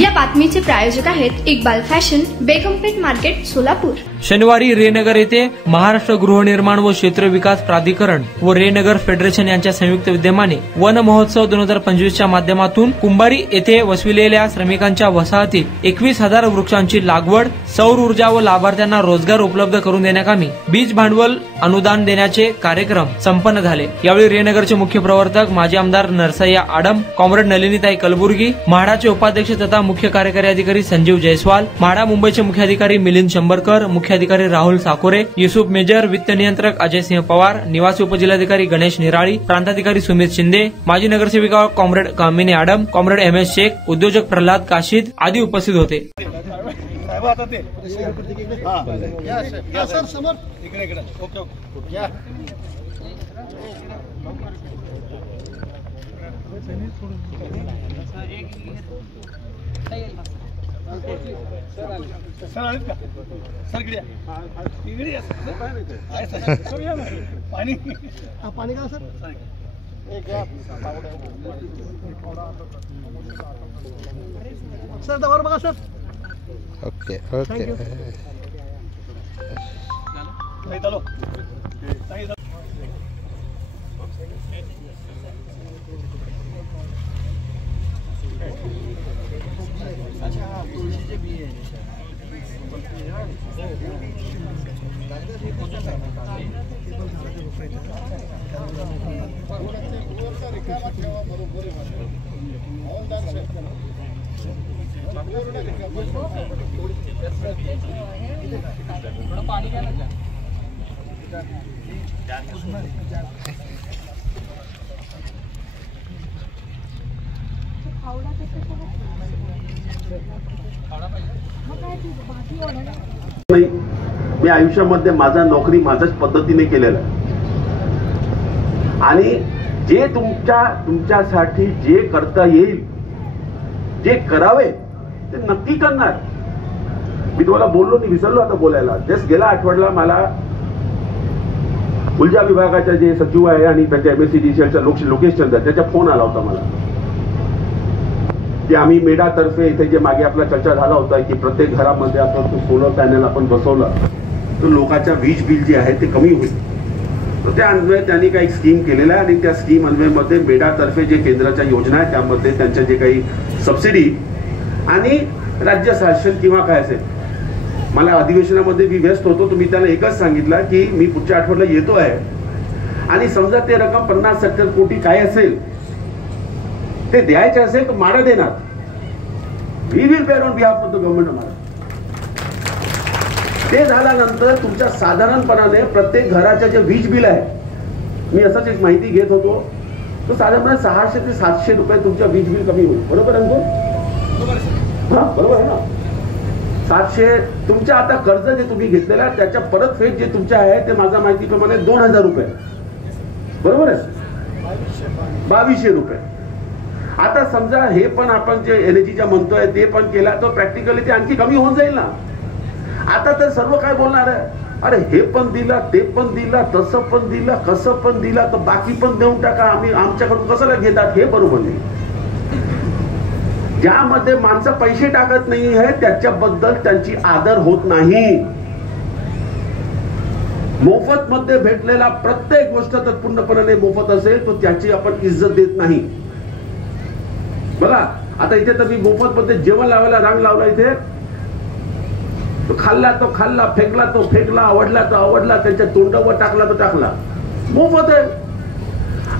या बातमीचे प्रायोजक आहेत इक्बाल फॅशन, बेगमपेठ मार्केट, सोलापूर। शनिवारी रेनगर येथे महाराष्ट्र गृहनिर्माण व क्षेत्र विकास प्राधिकरण व रेनगर फेडरेशन यांच्या संयुक्त विद्यमाने वन महोत्सव 2025च्या माध्यमातून कुंभारी येथे वसविलेल्या श्रमिकांच्या वसाहतीत 21,000 वृक्षांची लागवड, सौर ऊर्जा व लाभार्थ्यांना रोजगार उपलब्ध करून देण्याकामी बीज भांडवल अनुदान देण्याचे कार्यक्रम संपन्न झाले। यावेळी रेनगरचे मुख्य प्रवर्तक माजी आमदार नरसय्या आडम, कॉम्रेड नलिनीताई कलबुर्गी, म्हाडाचे उपाध्यक्ष तथा मुख्य कार्यकारी अधिकारी संजीव जयस्वाल, म्हाडा मुंबईचे मुख्य अधिकारी मिलिंद शंभरकर, मुख्य अधिकारी राहुल साकोरे, युसुफ मेजर, वित्त नियंत्रक अजय सिंह पवार, निवासी उपजिल्हाधिकारी गणेश निराळी, प्रांताधिकारी सुमित शिंदे, माजी नगरसेविका कॉम्रेड कामिनी आडम, कॉम्रेड MS शेख, उद्योजक प्रल्हाद काशीद आदी उपस्थित होते। पानी का सर सर दवार बघा सर। ओके मी आयुष्यामध्ये माझा नोकरी माझ्याच पद्धतीने केलेला आणि जे तुमच्यासाठी जे करता येईल, जे करावे ते नक्की करणार। मी तुम्हाला बोललो नाही, विसरलो आता बोलायला। जस्ट गेल्या आठवड्याला मला ऊर्जा विभागाचे जे सचिव आहे आणि त्यांच्या MSCDCLच्या लोकेश चंद्र त्याचा फोन आला होता मला की आम्ही मेडा तर्फे इथे जे मागे आपला चर्चा झाला होता की प्रत्येक घरामध्ये आपण सोलर पॅनल आपण बसवलं तर लोकांच्या वीज बिल जे आहे ते कमी होईल। तर त्या अन्वये त्यांनी काही स्कीम केलेल्या आणि त्या स्कीम अन्वयमध्ये मेडा तर्फे जे केंद्राच्या योजना आहे त्यामध्ये त्यांच्या जे काही सबसिडी आणि राज्य शासन किंवा काय असेल, मला अधिवेशनामध्ये मी व्यस्त होतो, तुम्ही त्याला एकच सांगितलं की मी पुढच्या आठवड्याला येतो आहे आणि समजा ते रक्कम 50-70 कोटी काय असेल ते द्यायचे असेल तर माडा देणार। We will pay on behalf of the government of Maharashtra. ते झाल्यानंतर तुमच्या साधारणपणाने प्रत्येक घराच्या जे वीज बिल आहे, मी असंच एक माहिती घेत होतो, तो साधारणपणे 600 ते 700 रुपये तुमच्या वीज बिल कमी होईल। बरोबर आहे ना? बरोबर आहे ना? 700 तुमच्या आता कर्ज जे तुम्ही घेतलेलं आहे त्याच्या परतफेड जे तुमच्या आहे ते माझ्या माहितीप्रमाणे 2000 रुपये, बरोबर आहे? 2200 रुपये। आता समजा हे पण आपण जे एनर्जीच्या म्हणतोय ते पण केला तर प्रॅक्टिकली ते आणखी कमी होऊन जाईल ना। आता तर सर्व काय बोलणार आहे, अरे हे पण दिला, ते पण दिला, तसं पण दिला, कसं पण दिला, तर बाकी पण देऊन टाका, आम्ही आमच्याकडून कसं घेतात, हे बरोबर नाही। ज्यामध्ये माणसं पैसे टाकत नाही आहे त्याच्याबद्दल त्यांची आदर होत नाही। मोफत मध्ये भेटलेला प्रत्येक गोष्ट तर पूर्णपणे मोफत असेल तो त्याची आपण इज्जत देत नाही। बघा आता इथे तर मी मोफत मध्ये जेवण लावायला रांग लावला, इथे तो खाल्ला तो खाल्ला, फेकला तो फेकला, आवडला तो आवडला, त्याच्या तोंडावर टाकला तो टाकला, मोफत आहे।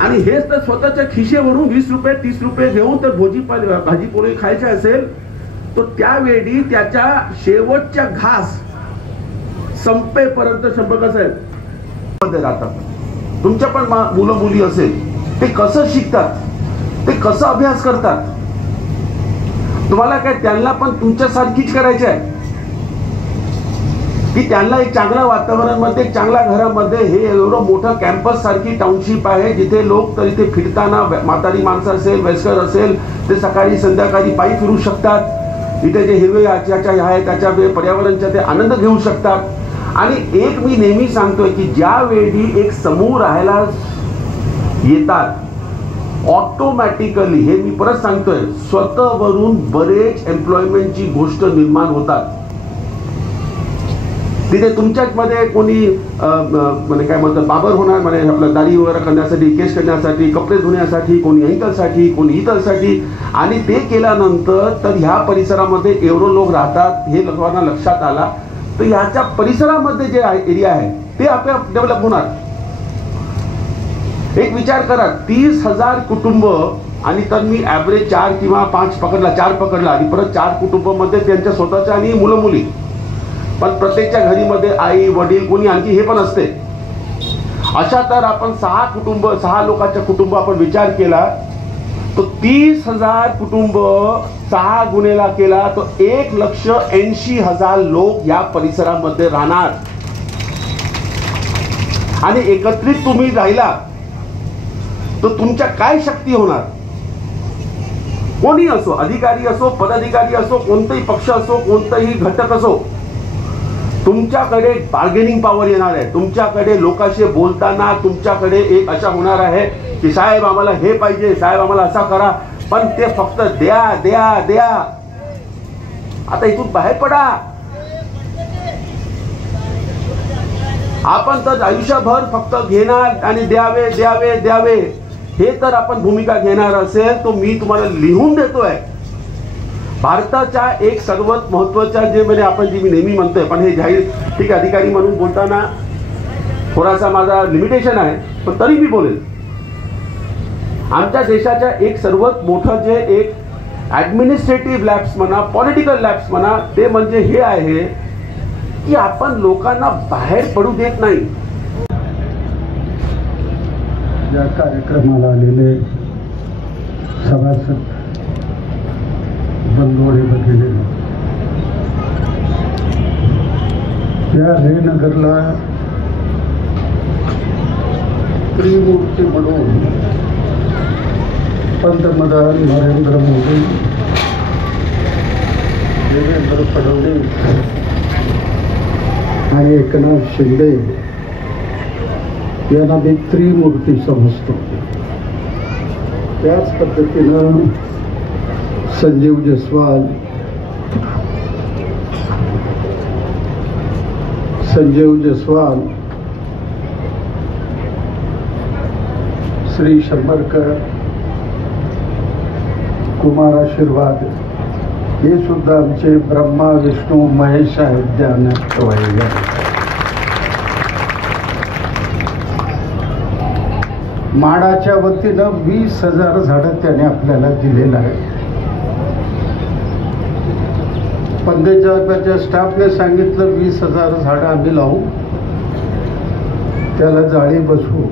आणि हेच तर स्वतःच्या खिशेवरून 20 रुपये 30 रुपये घेऊन तर भाजी पोळी खायची असेल तो त्यावेळी त्याच्या शेवटच्या घास संपेपर्यंत शंभर कसं आहे राहतात। तुमच्या पण मुलं मुली असेल ते कसं शिकतात, ते कसं अभ्यास करतात, तुम्हाला काय त्यांना पण तुमच्यासारखीच करायची आहे की त्यांना एक चांगल्या वातावरणामध्ये, एक चांगल्या घरामध्ये, हे एवढं मोठं कॅम्पस सारखी टाउनशिप आहे जिथे लोक तर इथे फिरताना म्हातारी माणसं असेल, वयस्कर असेल, ते सकाळी संध्याकाळी पायी फिरू शकतात, इथे जे हिरवे आहे त्याच्या पर्यावरणाचा ते आनंद घेऊ शकतात। आणि एक मी नेहमी सांगतोय की ज्या वेळी एक समूह राहायला येतात ऑटोमॅटिकली, हे मी परत सांगतोय, स्वतःवरून बरेच एम्प्लॉयमेंटची गोष्ट निर्माण होतात. तिथे तुमच्याच मध्ये कोणी म्हणजे काय म्हणतात बाबर होणार, म्हणजे आपलं दाढी वगैरे करण्यासाठी, केस करण्यासाठी, कपडे धुण्यासाठी, कोणी अँकलसाठी, कोणी इतरसाठी, आणि ते केल्यानंतर तर ह्या परिसरामध्ये एवढे लोक राहतात हे लोकांना लक्षात आला, तर ह्याच्या परिसरामध्ये जे एरिया आहे ते आपल्या डेव्हलप होणार. एक विचार करा, 30,000 कुटुंब, आणि तर मी ऍव्हरेज 4 किंवा 5 पकडला, 4 पकडला, आणि परत 4 कुटुंबामध्ये त्यांच्या स्वतःच्या आणि मुलं मुली, पण प्रत्येकच्या घरीमध्ये आई वडील कोणी आणखी हे पण असते. अशा तर आपण 6 लोकांच्या कुटुंब आपण विचार केला, तो 30,000 कुटुंब 6 गुणेला केला तो 1,80,000 लोक या परिसरामध्ये राहणार. आणि एकत्रित तुम्ही राहिला तर तुमच्या काय शक्ती होणार? कोणी असो, अधिकारी असो, पदाधिकारी असो, कोणताही पक्ष असो, कोणताही घटक असो, तुमच्याकडे बार्गेनिंग पॉवर येणार आहे. तुमच्याकडे लोकांशी बोलताना तुमच्याकडे एक अशा होणार आहे की साहेब आम्हाला हे पाहिजे, साहेब आम्हाला असा करा, पण ते फक्त द्या द्या द्या. आता इथून बाहेर पडा. आपण तर आयुष्यभर फक्त घेणार आणि द्यावे द्यावे द्यावे, हे तर आपण भूमिका घेणार असेल तर मी तुम्हाला लिहून देतोय, भारताच्या एक सर्वात महत्वाच्या जे म्हणजे आपण जी मी नेहमी म्हणतोय, पण हे जाहीर ठीक आहे अधिकारी म्हणून बोलताना थोडासा माझा लिमिटेशन आहे, पण तरी मी बोलेल. आमच्या देशाच्या एक सर्वात मोठं जे एक ऍडमिनिस्ट्रेटिव्ह लॅब्स म्हणा, पॉलिटिकल लॅब्स म्हणा, ते म्हणजे हे आहे की आपण लोकांना बाहेर पडू देत नाही. या कार्यक्रमाला आलेले सभासद बंधू भगिनी, या रेनगरला त्रिमूर्ती म्हणून पंतप्रधान नरेंद्र मोदी, देवेंद्र फडणवीस आणि एकनाथ शिंदे यांना मी त्रिमूर्ती समजतो. त्याच पद्धतीनं संजीव जयस्वाल, श्री शंभरकर, कुमार आशीर्वाद, हे सुद्धा आमचे ब्रह्मा विष्णू महेश आहेत ध्यानात ठेवायला. माडाच्या वतीनं 20,000 झाडं त्याने आपल्याला दिलेलं आहे. पंचायतच्या स्टाफने सांगितलं 20,000 झाडं आम्ही लावू, त्याला जाळी बसवू,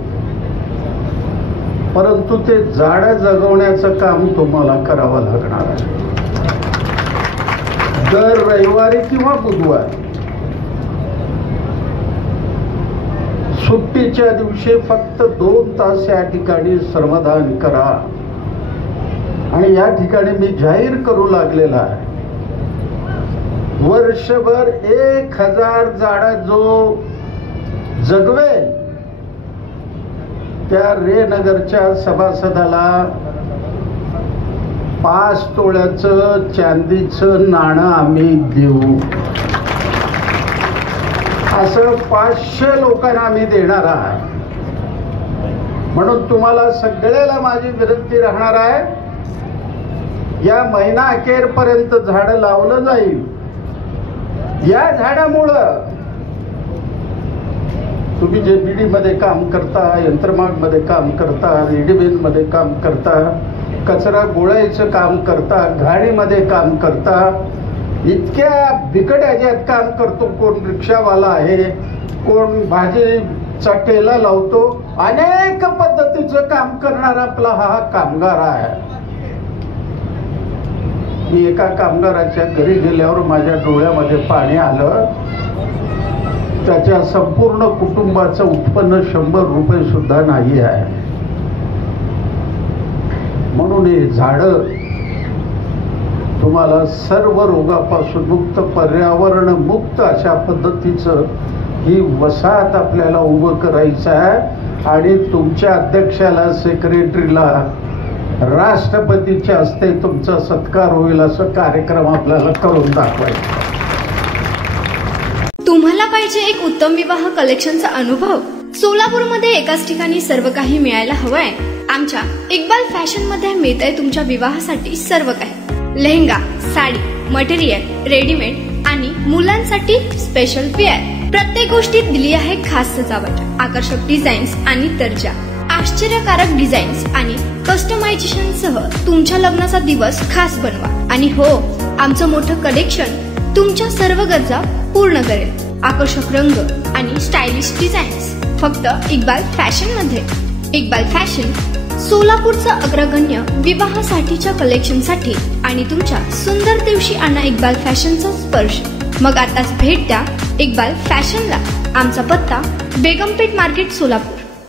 परंतु ते झाडं जगवण्याचं काम तुम्हाला करावं लागणार आहे. दर रविवारी किंवा बुधवारी सुट्टीच्या दिवशी फक्त 2 तास या ठिकाणी श्रमदान करा. आणि या ठिकाणी मी जाहीर करू लागलेला आहे, वर्षभर 1,000 झाडं जो जगवेल त्या रेनगरच्या सभासदाला 5 तोळ्याचं चांदीचं नाणं आम्ही देऊ. असं 500 लोकांना आम्ही देणार आहे. म्हणून तुम्हाला सगळ्याला माझी विनंती राहणार आहे, या महिना अखेरपर्यंत झाडं लावलं जाईल. या झाडामुळं तुम्ही JBD मध्ये काम करता, यंत्रमाग मध्ये काम करता, रेडीमेड मध्ये काम करता, कचरा गोळायचं काम करता, घाणीमध्ये काम करता, इतक्या बिकट ह्याच्यात काम करतो. कोण रिक्षावाला आहे, कोण भाजीचा ठेला लावतो, अनेक पद्धतीचं काम करणारा आपला हा कामगार आहे. मी एका कामगाराच्या घरी गेल्यावर माझ्या डोळ्यामध्ये पाणी आलं. त्याच्या संपूर्ण कुटुंबाचं उत्पन्न 100 रुपये सुद्धा नाही आहे. म्हणून हे झाडं तुम्हाला सर्व रोगापासून मुक्त, पर्यावरण मुक्त अशा पद्धतीचं ही वसाहत आपल्याला उभं करायचं आहे. आणि तुमच्या अध्यक्षाला, सेक्रेटरीला राष्ट्रपतीच्या हस्ते तुमचा सत्कार होईल असं कार्यक्रम आपल्याला करून दाखवायचा. तुम्हाला पाहिजे एक उत्तम विवाह कलेक्शनचा अनुभव? सोलापूरमध्ये एकाच ठिकाणी सर्व काही मिळायला हवंय. आमच्या इक्बाल फॅशन मध्ये मिळतंय तुमच्या विवाहासाठी सर्व काही. लेहंगा, साडी, मटेरियल, रेडीमेड आणि मुलांसाठी स्पेशल वेअर. प्रत्येक गोष्टीत दिली आहे खास सजावट, आकर्षक डिझाईन्स आणि दर्जा, आश्चर्यकारक डिझाईन्स आणि कस्टमायझेशन सह तुमच्या लग्नाचा दिवस खास बनवा. आणि हो, आमचं मोठं कलेक्शन तुमच्या सर्व गरजा पूर्ण करेल. आकर्षक रंग आणि स्टायलिश डिझाईन्स फक्त इक्बाल फॅशन मध्ये. इक्बाल फॅशन सोलापूरचा अग्रगण्य विवाहासाठीच्या कलेक्शनसाठी आणि तुमच्या सुंदर दिवशी आणा इक्बाल फॅशनचा स्पर्श. मग आताच भेट द्या इक्बाल फॅशनला. आमचा पत्ता बेगमपेठ मार्केट सोलापूर.